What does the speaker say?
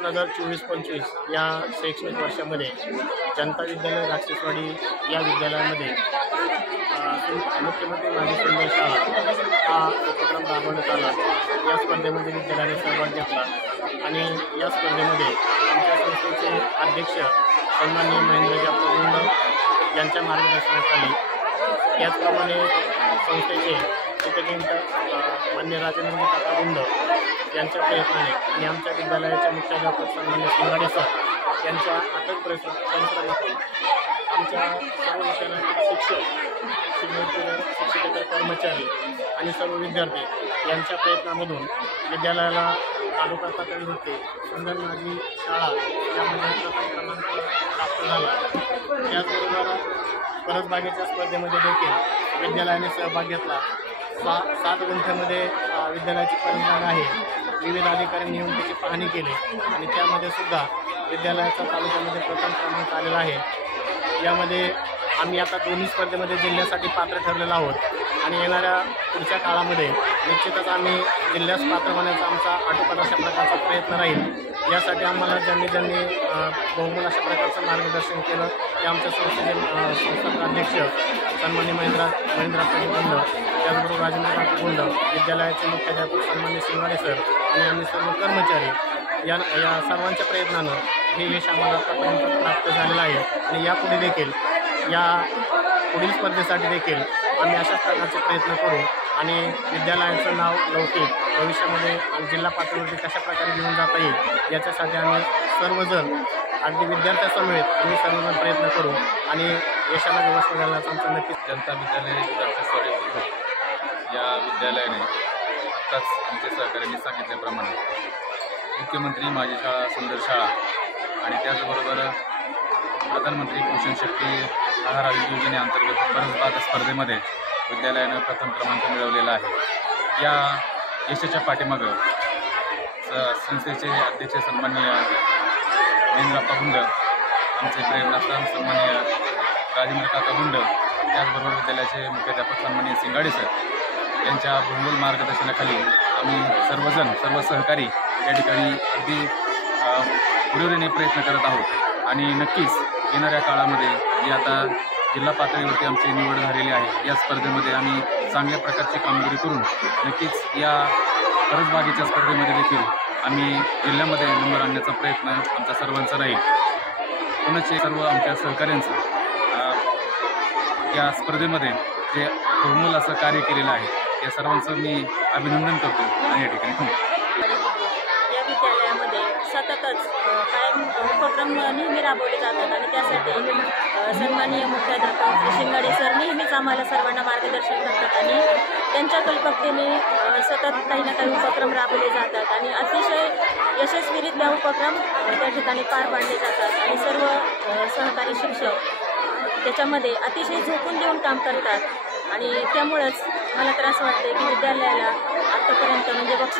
2024-25 या शैक्षणिक वर्षामध्ये जनता विद्यालय राक्षसवाडी या विद्यालयामध्ये मुख्यमंत्री माझी सुंदर शाळा हा उपक्रम राबवण्यात आला। या स्पर्धेमध्ये विद्यालयाने सहभाग घेतला आणि या स्पर्धेमध्ये आमच्या संस्थेचे अध्यक्ष सन्माननीय महेंद्र गुंड यांच्या मार्गदर्शनाखाली, त्याचप्रमाणे संस्थेचे चित्रकेंद्र मान्य राजेंद्र काका गुंड यांच्या प्रयत्नाने आणि आमच्या विद्यालयाचे मुख्याध्यापक सन्मान्य शिंगाडे सर यांच्या अथक परिश्रमातून आमच्या सर्व विद्यालयातील शिक्षकेतर कर्मचारी आणि सर्व विद्यार्थी यांच्या प्रयत्नामधून विद्यालयाला तालुका पातळीवरती सुंदर माझी शाळा यामध्ये प्रथम क्रमांक प्राप्त झाला। त्याचबरोबर परसबागेच्या स्पर्धेमध्ये देखील विद्यालयाने सहभाग घेतला। 7 गुंठ्यामध्ये विद्यालयाची परसबाग आहे। विविध अधिकाऱ्यांनी येऊन त्याची पाहणी केली आणि त्यामध्ये सुद्धा विद्यालयाचा तालुक्यामध्ये प्रथम क्रमांक आलेला आहे। यामध्ये आम्ही आता दोन्ही स्पर्धेमध्ये जिल्ह्यासाठी पात्र ठरलेलो आहोत आणि येणाऱ्या पुढच्या काळामध्ये निश्चितच आम्ही जिल्ह्यास पात्र होण्याचा आमचा आटोकाट अशा प्रकारचा प्रयत्न राहील। यासाठी आम्हाला ज्यांनी बहुमोल अशा प्रकारचं मार्गदर्शन केलं ते आमच्या संस्थेचे संस्थापक अध्यक्ष सन्माननीय महेंद्र गुंड, त्याचबरोबर राजेंद्र काका गुंड, विद्यालयाचे मुख्याध्यापक सन्माननीय शिंगाडे सर आणि आम्ही सर्व कर्मचारी या सर्वांच्या प्रयत्नानं हे यश आम्हाला आतापर्यंत प्राप्त झालेलं आहे आणि यापुढे देखील या पुढील स्पर्धेसाठी देखील आम्ही अशाच प्रकारचे प्रयत्न करू आणि विद्यालयाचं नाव लौकिक भविष्यामध्ये जिल्हा पातळीवरती कशा प्रकारे घेऊन जाता येईल याच्यासाठी आम्ही सर्वजण अगदी विद्यार्थ्यासमवेत आम्ही सर्वजण प्रयत्न करू आणि यशाला व्यवस्था घालण्याचा आमचा नक्कीच। जनता विद्यालय राक्षसवाडी या विद्यालयाने आत्ताच आमच्या सहकार्याने सांगितल्याप्रमाणे मुख्यमंत्री माझी शाळा सुंदर शाळा आणि त्याचबरोबर प्रधानमंत्री पोषण शक्ती आहार योजनेअंतर्गत परसबाग स्पर्धेमध्ये विद्यालयानं प्रथम क्रमांक मिळवलेला आहे। या यशाच्या पाठीमागं संस्थेचे अध्यक्ष सन्माननीय महेंद्रप्पा गुंड, आमचे प्रेरणास्थान सन्माननीय राजेंद्र काका गुंड, त्याचबरोबर विद्यालयाचे मुख्याध्यापक सन्माननीय शिंगाडे सर यांच्या बहुमोल मार्गदर्शनाखाली आम्ही सर्व सहकारी या ठिकाणी अगदी पुरवठ्याने प्रयत्न करत आहोत आणि नक्कीच येणाऱ्या काळामध्ये जी आता जिल्हा पातळीवरती आमची निवड झालेली आहे या स्पर्धेमध्ये आम्ही चांगल्या प्रकारची कामगिरी करून नक्कीच या परसबागेच्या स्पर्धेमध्ये देखील आम्ही जिल्ह्यामध्ये नंबर आणण्याचा प्रयत्न आमचा सर्वांचा राहील। पुण्याचे सर्व आमच्या सहकाऱ्यांचं या स्पर्धेमध्ये जे बहुमोल असं कार्य केलेलं आहे या सर्वांचं मी अभिनंदन करतो आणि या ठिकाणी या विद्यालयामध्ये सततच कायम उपक्रम नेहमी राबवले जातात आणि त्यासाठी सन्माननीय मुख्याध्यापक शिंगाडे सर नेहमीच आम्हाला सर्वांना मार्गदर्शन करतात आणि त्यांच्या कल्पकतेने सतत काही ना काही उपक्रम राबवले जातात आणि अतिशय यशस्वीरित्या उपक्रम त्या ठिकाणी पार पाडले जातात आणि सर्व सहकारी शिक्षक त्याच्यामध्ये अतिशय झोकून देऊन काम करतात आणि त्यामुळंच मला तर असं वाटतं की विद्यालयाला आत्तापर्यंत म्हणजे बक्षीस